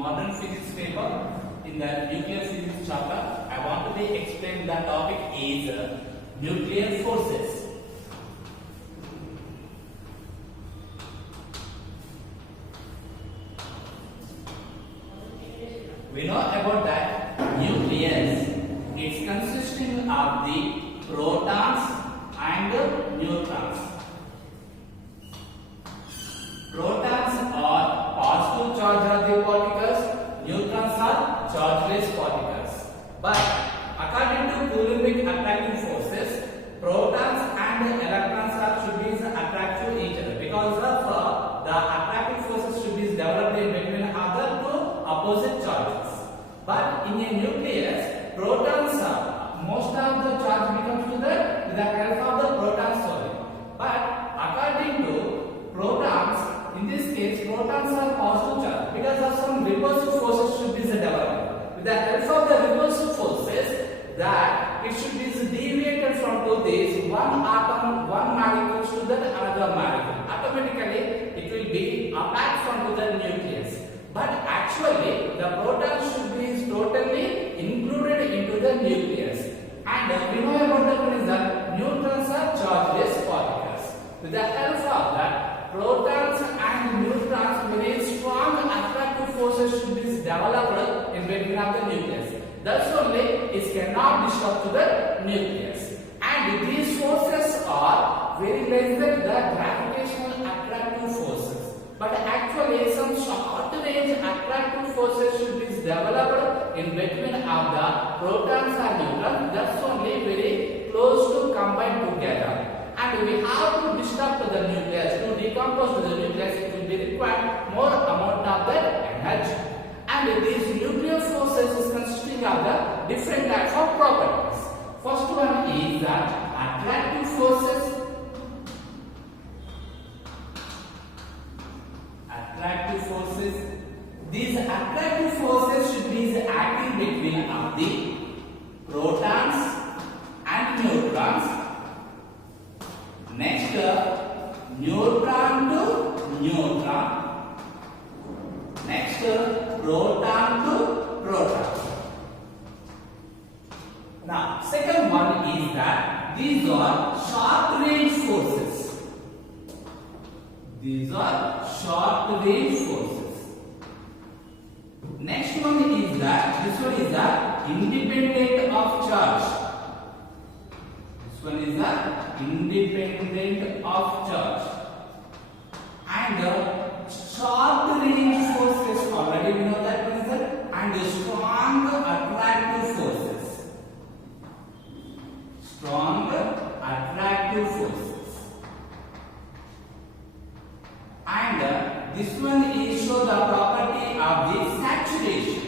modern physics paper in the nuclear physics chapter. I want to explain the topic is nuclear forces. We know about that nucleus. It's consisting of the protons and neutrons. Protons are positive charge of the particles, neutrons are chargeless particles. But according to Coulombic attractive forces, protons and electrons should be attracted to each other because of the attractive forces should be developed in between other two opposite charges. But in a nucleus, protons most of the charge becomes to the help of the protons only. But according to protons, in this case, protons are positive charge because of some repulsive forces should be developed. With the help of the repulsive forces, that it should be deviated from to this one atom, one molecule to the another molecule. Automatically, it will be apart from the nucleus. But actually, the protons should be totally included into the nucleus. And we know about the one is that neutrons are chargeless particles. With the help of that, protons and neutrons very strong attractive forces should be developed in between of the nucleus. Thus only it cannot disrupt to the nucleus. And these forces are very less than the gravitational attractive forces. But actually some short range attractive forces should be developed in between of the protons and neutrons. Thus only very close to combine together. And we have to disrupt the nucleus. To decompose the nucleus, it will be required more amount of the energy. And these nuclear forces is consisting of the different types of properties. First one is the attractive forces. Attractive forces. These attractive forces should be acting between of the protons and neutrons. Next, neutron to neutron. Next, proton to proton. Now, second one is that these are short range forces. These are short range forces. Next one is that this one is the independent of charge. This one is the independent of charge. And short range forces, already we know that one is that, and strong attractive forces. Strong attractive forces. And this one is show the property of the saturation.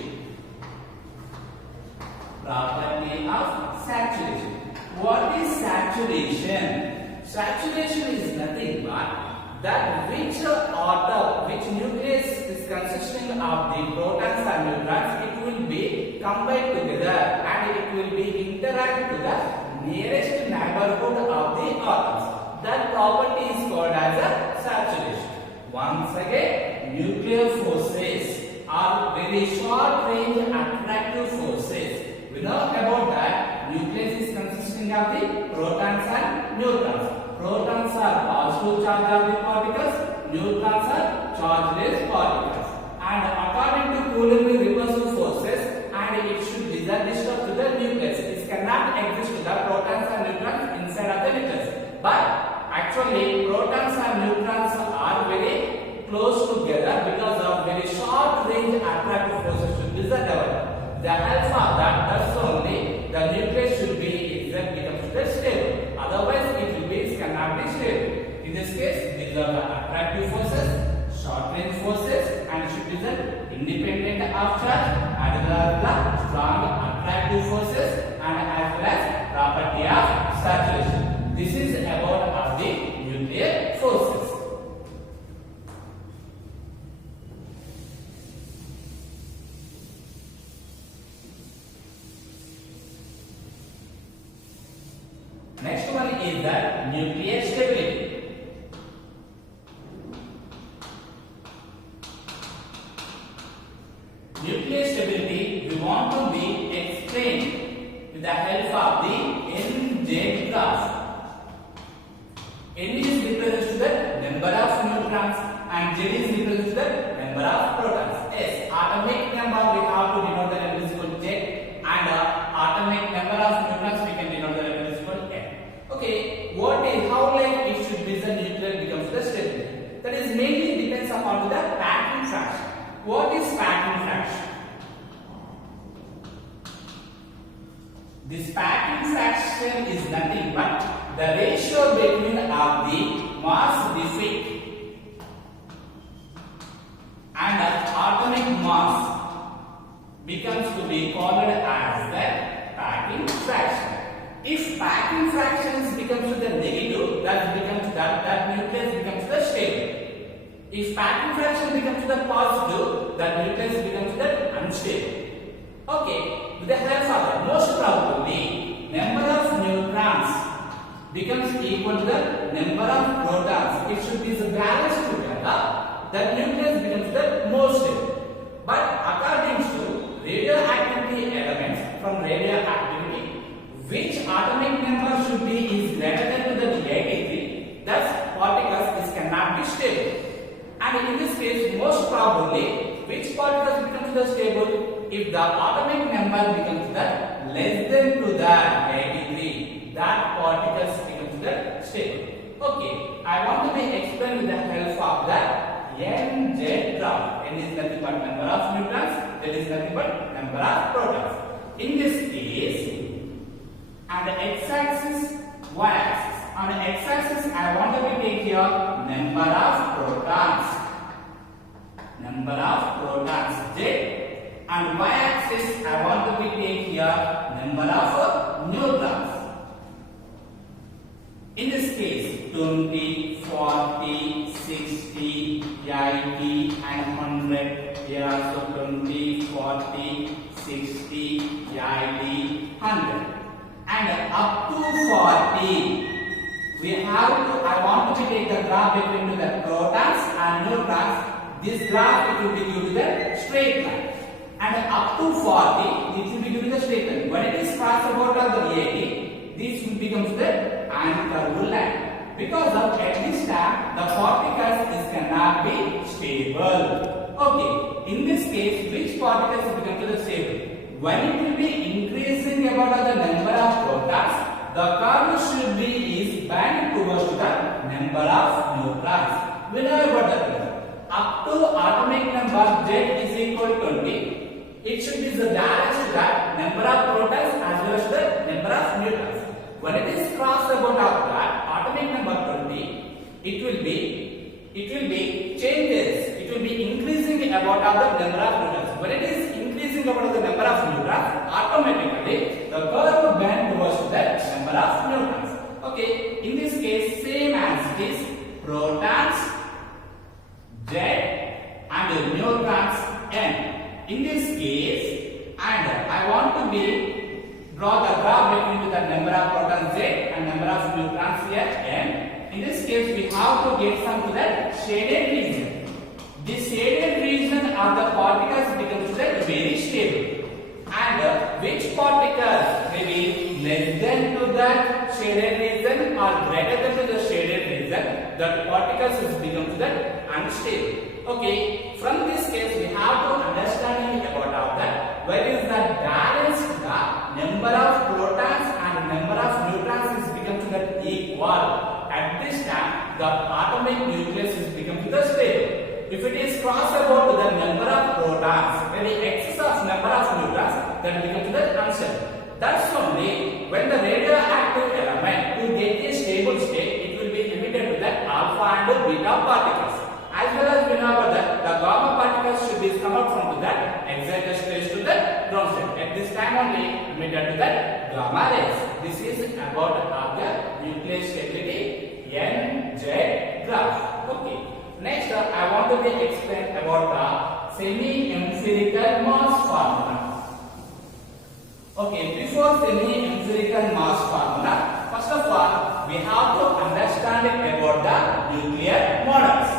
Property of saturation. What is saturation? Saturation is nothing but that which atom, which nucleus is consisting of the protons and neutrons, it will be combined together and it will be interact to the nearest neighborhood of the atoms. That property is called as a saturation. Once again, nuclear forces are very short range attractive forces. We know about that nucleus is consisting of the protons and neutrons. Protons are positive charge of the particles, neutrons are chargeless particles. And according to Coulombic repulsive forces, and it should be the disrupt to the nucleus. It cannot exist with the protons and neutrons inside of the nucleus. But actually, protons and neutrons are very close together because of very short range attractive forces should be developed. The help of that, thus only the nucleus should be becomes stable. Otherwise, it cannot be stable. In this case, these are the attractive forces, short range forces, and should be the independent of charge, and the strong attractive forces, and as well as property of saturation. This is about the nuclear forces. Next one is the nuclear stability. N is represents to the number of neutrons and Z is represents to the number of protons. Yes, atomic number we have to denote the level is equal to Z, and atomic number of neutrons we can denote the level is equal to N. Okay, how like it should be the nuclear becomes the stability. That is mainly depends upon the packing fraction. What is packing fraction? This packing fraction is nothing but the ratio between of the mass defect and atomic mass becomes to be called as the packing fraction. If packing fraction becomes to the negative, that nucleus becomes the stable. If packing fraction becomes to the positive, that nucleus becomes the unstable. Okay, with the help of that, most probably number of neutrons becomes equal to the number of protons. It should be balanced together. That nucleus becomes the most stable. But according to radioactivity elements from radioactivity, which atomic number should be is greater than to the 83, thus particles this cannot be stable. And in this case, most probably, which particles becomes the stable? If the atomic number becomes the less than to the 83, that particles becomes the stable. Okay, I want to be explained with the help of the NZ graph. N is nothing but number of neutrons, Z is nothing but number of protons. In this case, on the x-axis, y-axis. On the x-axis, I want to be take here number of protons. Number of protons Z. And y-axis, I want to be take here number of neutrons. In this case, 20, 40, 60, 80 and 100. Here also 20, 40, 60, 80, 100. And up to 40, I want to take the graph between the protons and neutrons. This graph it will be due to the straight line. And up to 40, it will be due to the straight line. When it is crossed about the 80, this will become the anti-curved line. Because of at this time, the particles cannot be stable. Okay, in this case, which particles become to the stable? When it will be increasing about the number of protons, the curve should be is bent towards the number of neutrons. We know about that. Up to atomic number Z is equal to 20, it should be the balanced to that number of protons as well as the number of neutrons. When it is crossed about of that atomic number 20, it will be changes. It will be increasing about of the number of neutrons. When it is increasing about the number of neutrons, automatically the curve will bend towards the number of neutrons. Okay, in this case, same as it is protons Z and neutrons N. In this case, and I want to draw the graph between the number of protons Z and number of neutrons here N. In this case, we have to get some to that shaded region. This shaded region of the particles becomes very stable. And which particles may be less than to that shaded region or greater than to the shaded region, that particles is becomes that unstable. Okay, from this case we have to understand about that where is the balance the number of protons and number of neutrons is becomes that equal. At this time the atomic nucleus is becomes the stable. If it is crossed about the number of protons, when the excess of number of neutrons, then becomes the unstable. That's only when the radioactive element to get a stable state, it will be emitted to the alpha and beta particles. As well as we know about that, the gamma particles should be come out from that excited stage to the ground state. At this time only emitted to the gamma rays. This is about the nuclear stability NZ graph. Okay. Next, I want to be explain about the semi-empirical mass formula. Okay, before semi-empirical mass formula, first of all, we have to understand about the nuclear models.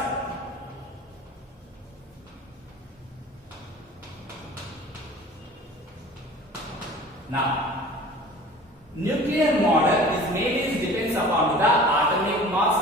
Now, nuclear model is mainly depends upon the atomic mass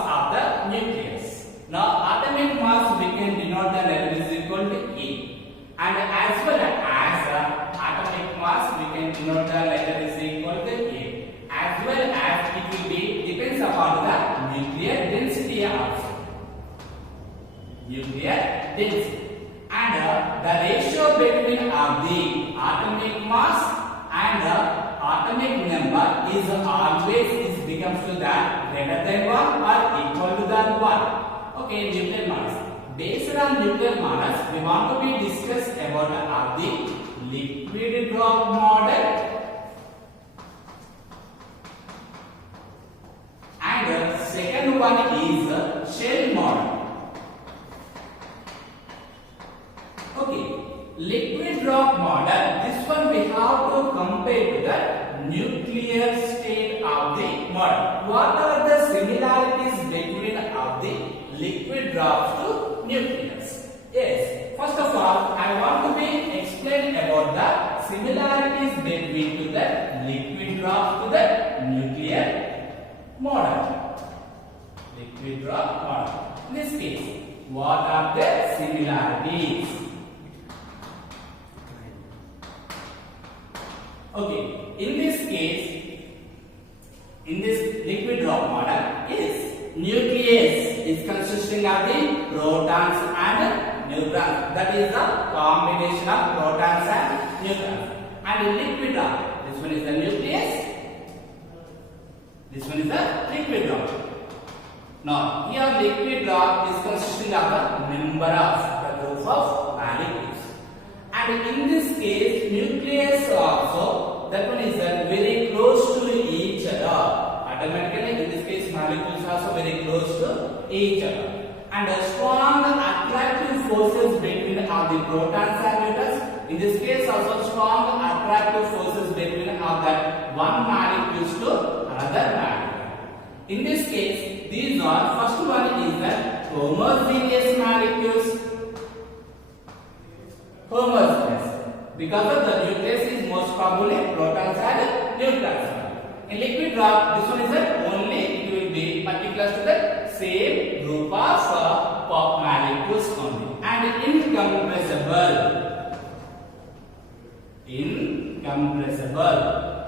greater than 1 or equal to than 1. Okay, nuclear mass. Based on nuclear mass, we want to be discuss about the liquid drop model and the second one is shell model. Okay, liquid drop model. This one we have to compare to the nuclear state of the model. What are the similarities between of the liquid drops to nucleus? Yes, first of all, I want to be explain about the similarities between to the liquid drop to the nuclear model. Liquid drop model. In this case, what are the similarities? Okay, in this case, in this liquid drop model is nucleus is consisting of the protons and neutrons. That is the combination of protons and neutrons. And in liquid drop, this one is the nucleus. This one is the liquid drop. Now, here liquid drop is consisting of the number of the group of molecules. And in this case, nucleus also, that one is very close to each other. Automatically, in this case, molecules also very close to each other. And strong attractive forces between the protons and neutrons. In this case, also strong attractive forces between that one molecules to another molecule. In this case, these are, first one is the homogeneous molecules. Homogeneous, because of the nucleus is most probably protons and neutrons. In liquid drop, this one is that only it will be particular to the same group of molecules only. And incompressible.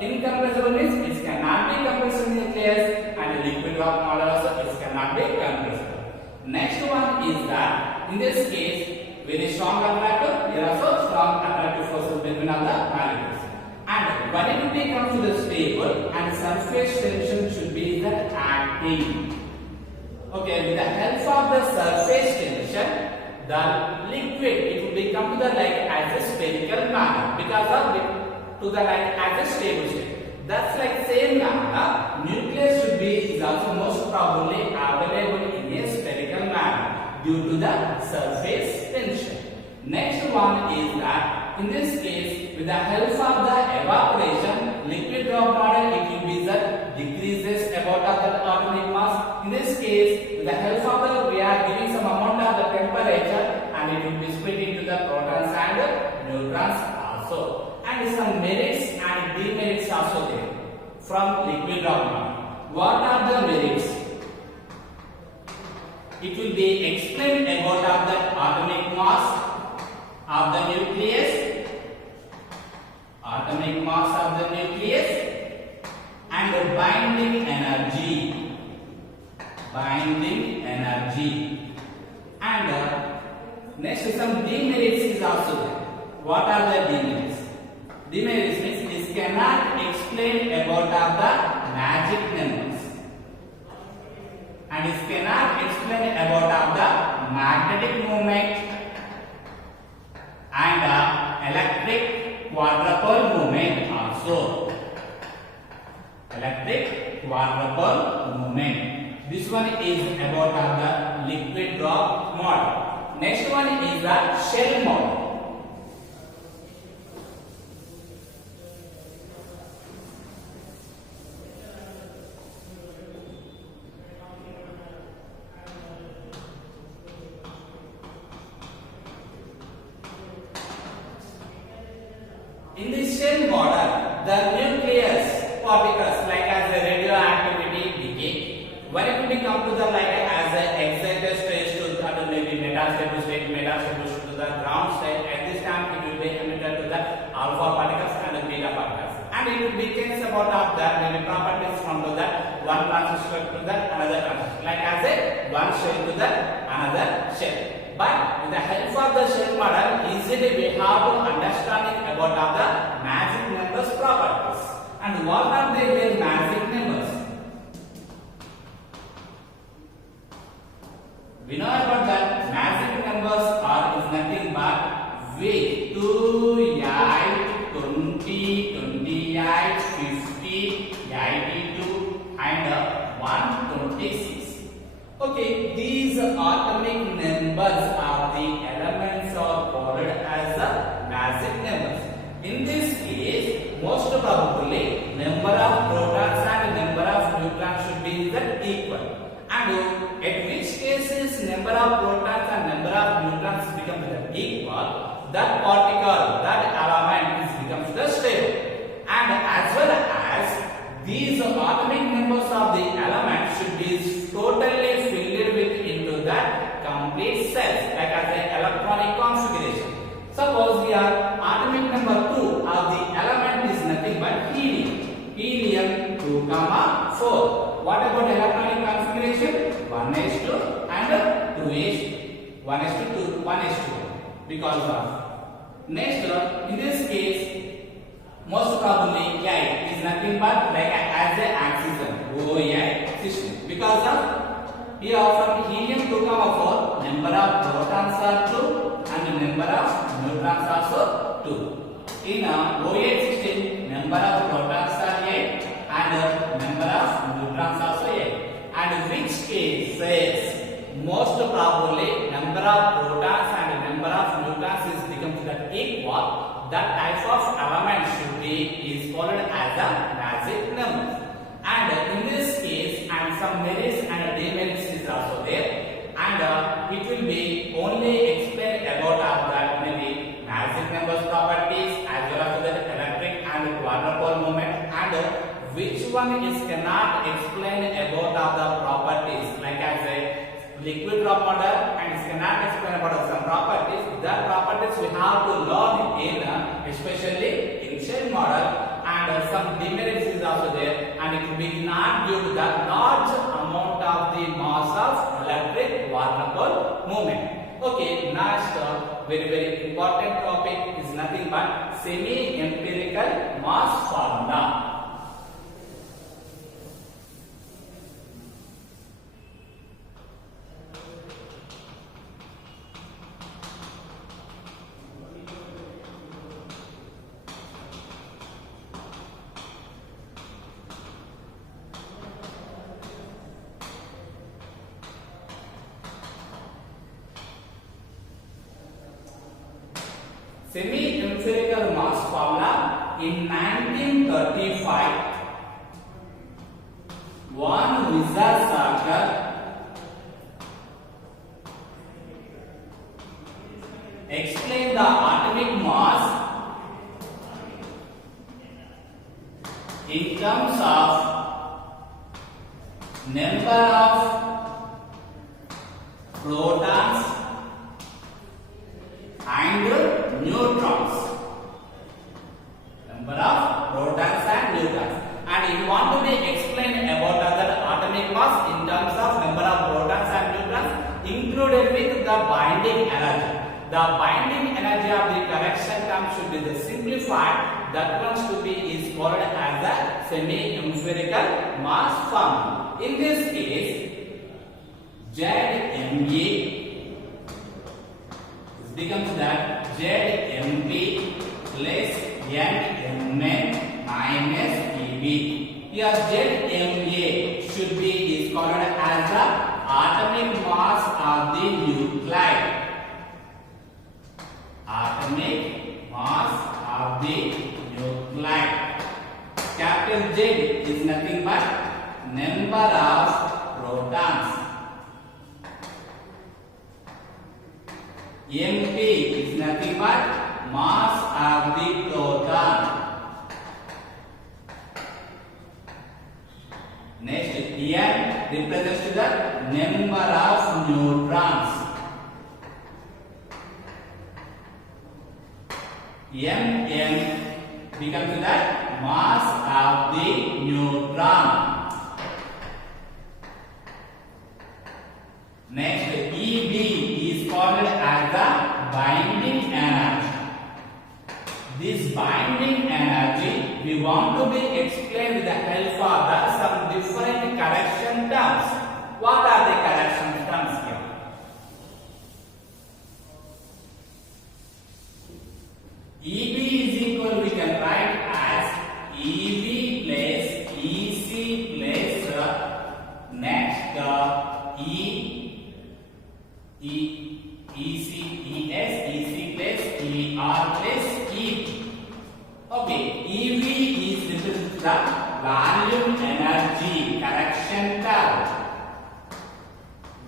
Incompressible means it cannot be compressed in nucleus, and liquid drop model also it cannot be compressible. Next one is that in this case, very strong attractive, there are also strong attractive forces between all the molecules. And when it comes to the stable and surface tension should be that acting. Okay, with the help of the surface tension, the liquid it will become to the like as a spherical manner because of it to the like as a stable state. That's like same manner. Nucleus should be is also most probably available in a spherical manner due to the surface tension. Next one is that in this case, with the help of the evaporation, liquid drop model it will be that decreases about of the atomic mass. In this case, with the help of the we are giving some amount of the temperature, and it will be split into the protons and neutrons also. And some merits and demerits also there from liquid drop model. What are the merits? It will be explained about of the atomic mass of the nucleus, and the binding energy, and next some demerits is also there. What are the demerits? Demerits means this cannot explain about of the magic numbers, and it cannot explain about of the magnetic moment and electric quadrupole movement also. This one is about the liquid drop model. Next one is the shell model. In this shell model, the nucleus particles like as a radioactivity decay, when it will become to the like as a excited stage to the maybe metastable state to the ground state, at this time it will be emitted to the alpha particles and the beta particles, and it will be changed about of that maybe properties from to that one transistor to the another transistor, like as a one shell to the another shell. But with the help of the shell model, easily we have to understanding about the magic numbers properties. And what are their magic numbers? We know about that magic numbers are is nothing but with 2, 8, 20, 28, 50, 82 and 126. Okay, these atomic numbers are the elements are called as the magic numbers. In this case, most probably number of protons and number of neutrons should be equal. And at which cases number of protons and number of neutrons become equal, that particle, that element becomes the stable. And as well as these atomic numbers of the element should be totally filled with into that complete cells, like as an electronic configuration. Suppose here atomic number 2 of the element is nothing but helium. Helium 2, 4. What about electronic configuration? 1s2 and 2s. 1s2, 1s2. Because of next, in this case, most probably A is nothing but like as an oxygen OAI system. Because of here from helium 2, 4, number of protons are 2 and number of neutrons also 2. In OAI system, number of protons are 8 and number of neutrons also 8. And which cases most probably number of protons and number of neutrons is becomes that equal. That type of element should be is called as a magic number. And in this case, and some merits and demerits is also there. And it will be only explain about that maybe magic numbers properties as well as the electric and quadrupole moment, and which one is cannot explain about the properties like as a liquid drop model, and it cannot explain about some properties. That properties we have to learn in especially in shell model, and some demerits is also there, and it will not give the large amount of the mass of electric quadrupole movement. Okay, next very important topic is nothing but semi-empirical mass formula. Semi-empirical mass formula in 1935, one Wieser explained the atomic mass in terms of number of protons and neutrons. Number of protons and neutrons. And if you want to be explained about that atomic mass in terms of number of protons and neutrons included with the binding energy. The binding energy of the correction term should be the simplified. That one should be is called as a semi-empirical mass formula. In this case, ZME becomes that ZMP plus NMN minus EB. Here ZMA should be is called as the atomic mass of the nuclide. Atomic mass of the nuclide. Capital Z is nothing but number of protons. MP is nothing but mass of the proton. Next, N represents the number of neutrons. Mn becomes the mass of the neutron. Next, EB is called as the binding energy. This binding energy we want to be explained with the help of some different correction terms. What are the correction terms here? EC plus ER plus EP. Okay, EV is represents the volume energy correction term.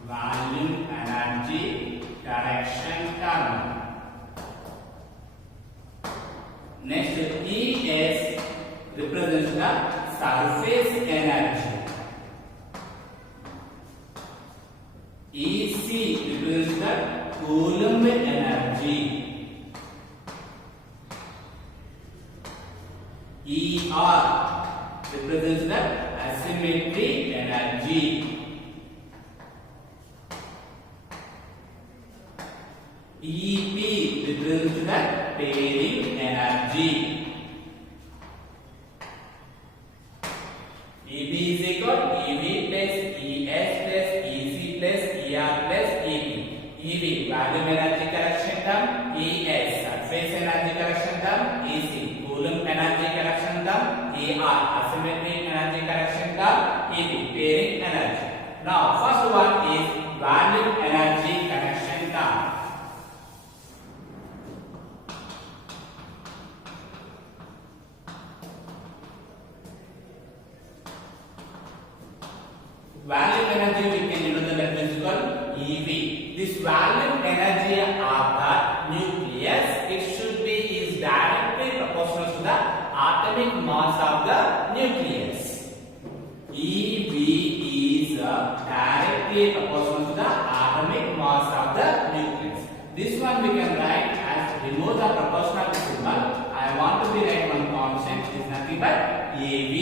Volume energy correction term. Next, ES represents the surface energy. EC represents the Coulomb energy. ER represents the asymmetry energy. EP represents the pairing energy. EB is equal to EV plus ES plus EC plus ER plus EP. EV volume energy correction term, ES surface energy correction term, EC Coulomb energy correction term, ER asymmetry energy correction term, EP pairing energy. Now first one is volume energy correction term. Volume energy we can denote the letter is called EV. This volume energy of the nucleus, it should be is directly proportional to the atomic mass of the nucleus. EV is directly proportional to the atomic mass of the nucleus. This one we can write as remove the proportionality symbol. I want to be write one constant is nothing but AV.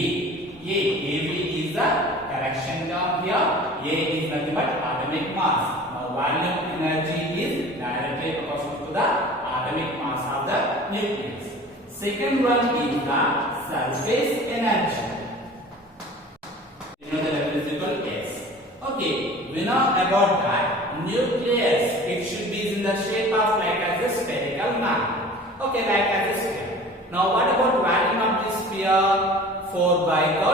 AV is the correction term here. A is nothing but atomic mass. Now volume energy is directly proportional to the atomic mass of the nucleus. Second one is the surface energy. You know the level is equal to S. Okay, we know about that nucleus. It should be in the shape of like as a spherical map. Okay, like as a sphere. Now what about volume of this sphere? 4 by 4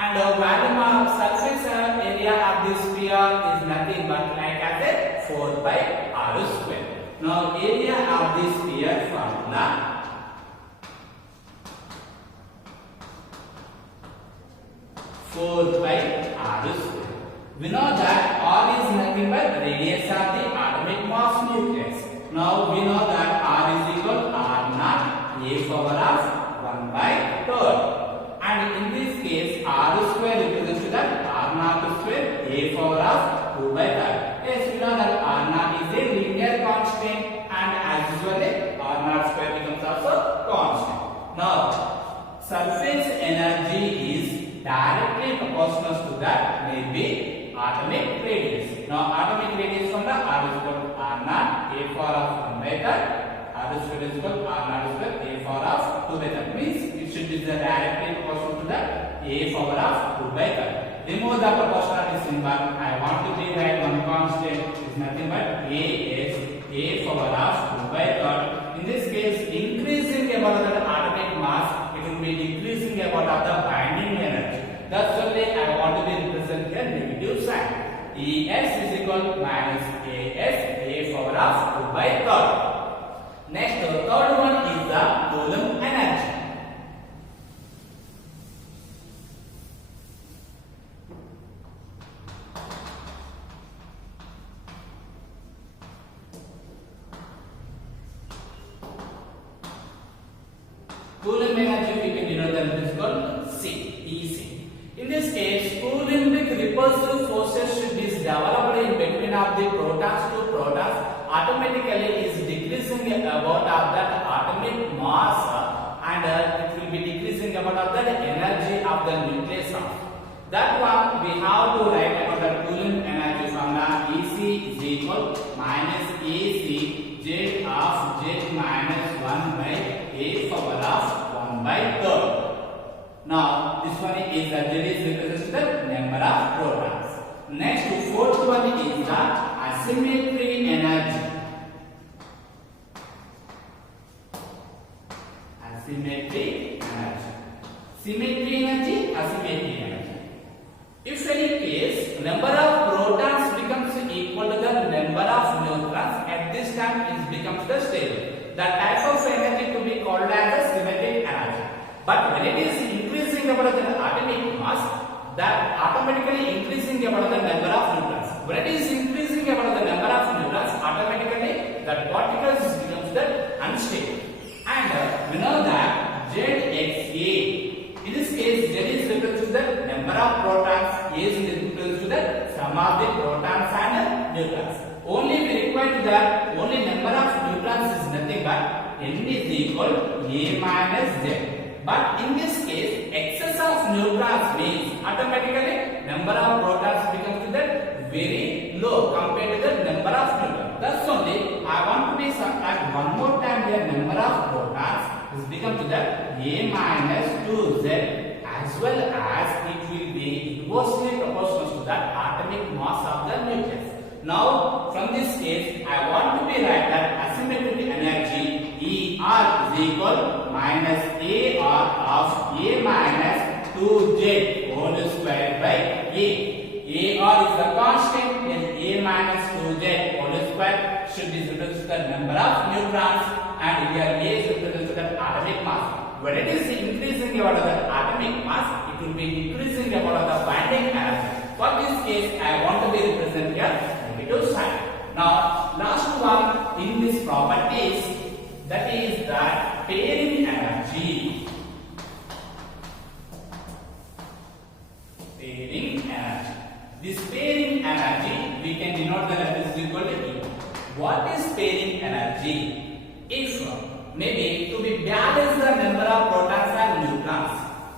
and the volume of surface area of this sphere is nothing but like as a 4 by r square. Now area of this sphere formula 4 by r square. We know that r is nothing but radius of the atomic mass nucleus. Now we know that r is equal to r naught a power of 1 by 4. And in this case, r square represents to that r naught square a power of 2 by 3. Yes, we know that r naught is a linear constant, and as usual, r naught square becomes also constant. Now, surface energy is directly proportional to that maybe atomic radius. Now, atomic radius from the r is equal to r naught a power of 1 by 3. R square is equal to r naught square a power of 2 by 3. Means it should be directly proportional to the a power of 2 by 3. Remove the proportionality symbol. I want to be write one constant is nothing but a is a power of 2 by 3. In this case, increasing about the atomic mass, it will be decreasing about the binding energy. That's only I want to be represent here negative sign. Es is equal to minus as a power of 2 by 3. Next, the third one is the Coulomb energy. Coulomb energy we can denote that is called C, EC. In this case, Coulombic repulsive forces should be developed in between of the protons to protons. Automatically is decreasing about of that atomic mass and it will be decreasing about of that energy of the nucleus of. That one we have to write about the Coulomb energy formula. EC is equal minus AC Z of Z minus 1 by a power of 1 by 3. Now this one is the Z is represents the number of protons. Next, fourth one is the asymmetry energy. Asymmetry energy. Symmetry energy, asymmetry energy. If any case, number of protons becomes equal to the number of neutrons, at this time it becomes the stable. The type of energy to be called as a kinetic energy. But when it is increasing about the atomic mass, that automatically increasing about the number of neutrons. When it is increasing about the number of neutrons, automatically that particles becomes the unstable. And we know that ZXA, in this case Z is referred to the number of protons, A is referred to the sum of the protons and neutrons. Only we require that only number of neutrons is nothing but N is equal A minus Z. But in this case, excess of neutrons means automatically number of protons becomes very low compared to the number of neutrons. Thus only I want to be subtract one more time the number of protons is become to the A minus 2Z, as well as it will be inversely proportional to the atomic mass of the nucleus. Now from this case I want to be write that asymmetric energy ER is equal minus AR of A minus 2Z whole square by A. AR is the constant and A minus 2Z whole square should be equal to the number of neutrons, and here A is equal to the atomic mass. When it is increasing about the atomic mass, it will be increasing about the binding energy. For this case I want to be represent here negative sign. Now last one in this properties, that is that pairing energy. Pairing energy. This pairing energy we can denote that is equal to E. What is pairing energy? If maybe to be balanced the number of protons and neutrons.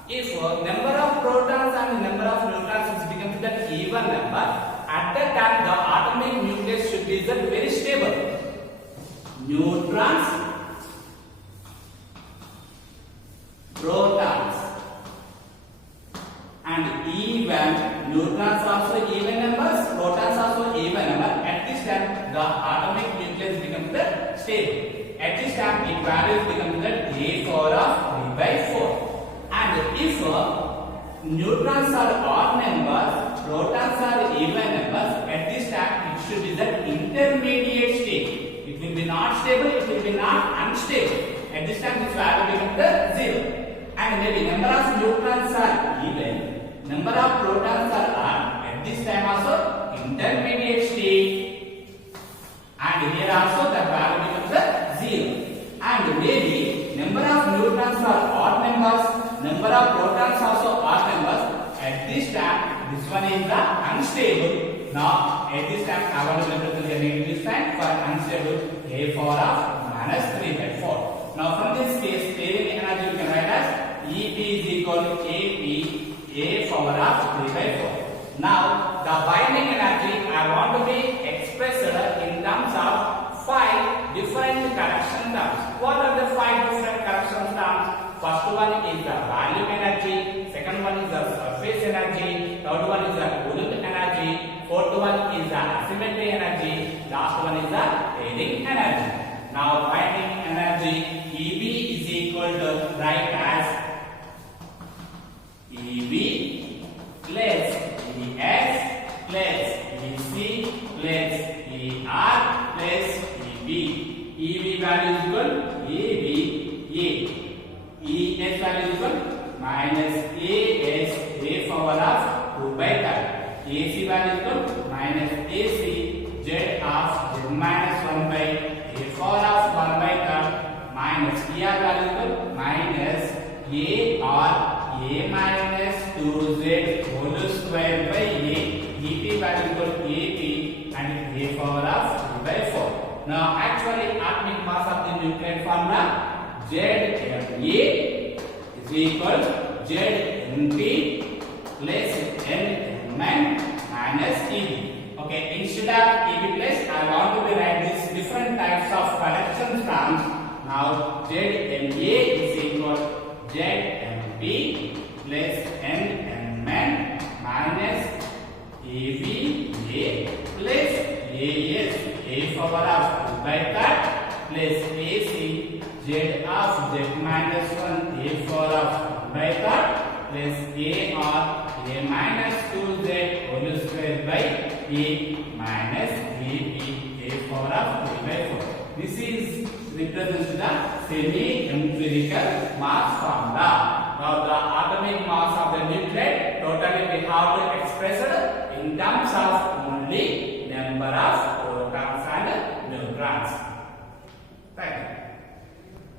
If number of protons and number of neutrons is become to that even number, at that time the atomic nucleus should be very stable. Neutrons, protons, and even neutrons also even numbers, protons also even number. At this time the atomic nucleus becomes the stable. At this time it values becomes the A4 of 3 by 4. And if neutrons are odd numbers, protons are even numbers, at this time it should be the intermediate state. It will be not stable, it will be not unstable. At this time this value becomes the 0. And maybe number of neutrons are even, number of protons are odd, at this time also intermediate state. And here also the value becomes the 0. And maybe number of neutrons are odd numbers, number of protons also odd numbers. At this time this one is the unstable. Now at this time I want to represent the negative sign for unstable, A4 of minus 3 by 4. Now from this case pairing energy we can write as EP is equal to AP A4 of 3 by 4. Now the binding energy I want to be expressed in terms of 5 different correction terms. What are the 5 different correction terms? First one is the volume energy, second one is the surface energy, third one is the Coulomb energy, fourth one is the asymmetry energy, last one is the pairing energy. Now binding energy EB is equal to write as EB plus ES plus EC plus ER plus EB. EB value is equal to EB A. ES value is equal minus AS A power of 2 by 3. AC value is equal minus AC Z of Z minus 1 by A power of 1 by 3 minus ER value is equal minus AR A minus 2Z whole square by A. EP value is equal to AP and A power of 3 by 4. Now actually atomic mass of the nuclear formula ZMA is equal to ZMP plus NMN minus EB. Okay, instead of EB plus, I want to write these different types of correction terms. Now ZMA is equal to ZMP plus NMN minus EBA plus AS A power of 2 by 3 plus AC Z of Z minus 1 A4 of 1 by 3 plus AR A minus 2Z whole square square by A minus AB A power of 3 by 4. This is represents the semi-empirical mass formula. Now the atomic mass of the nuclide totally we have to express it in terms of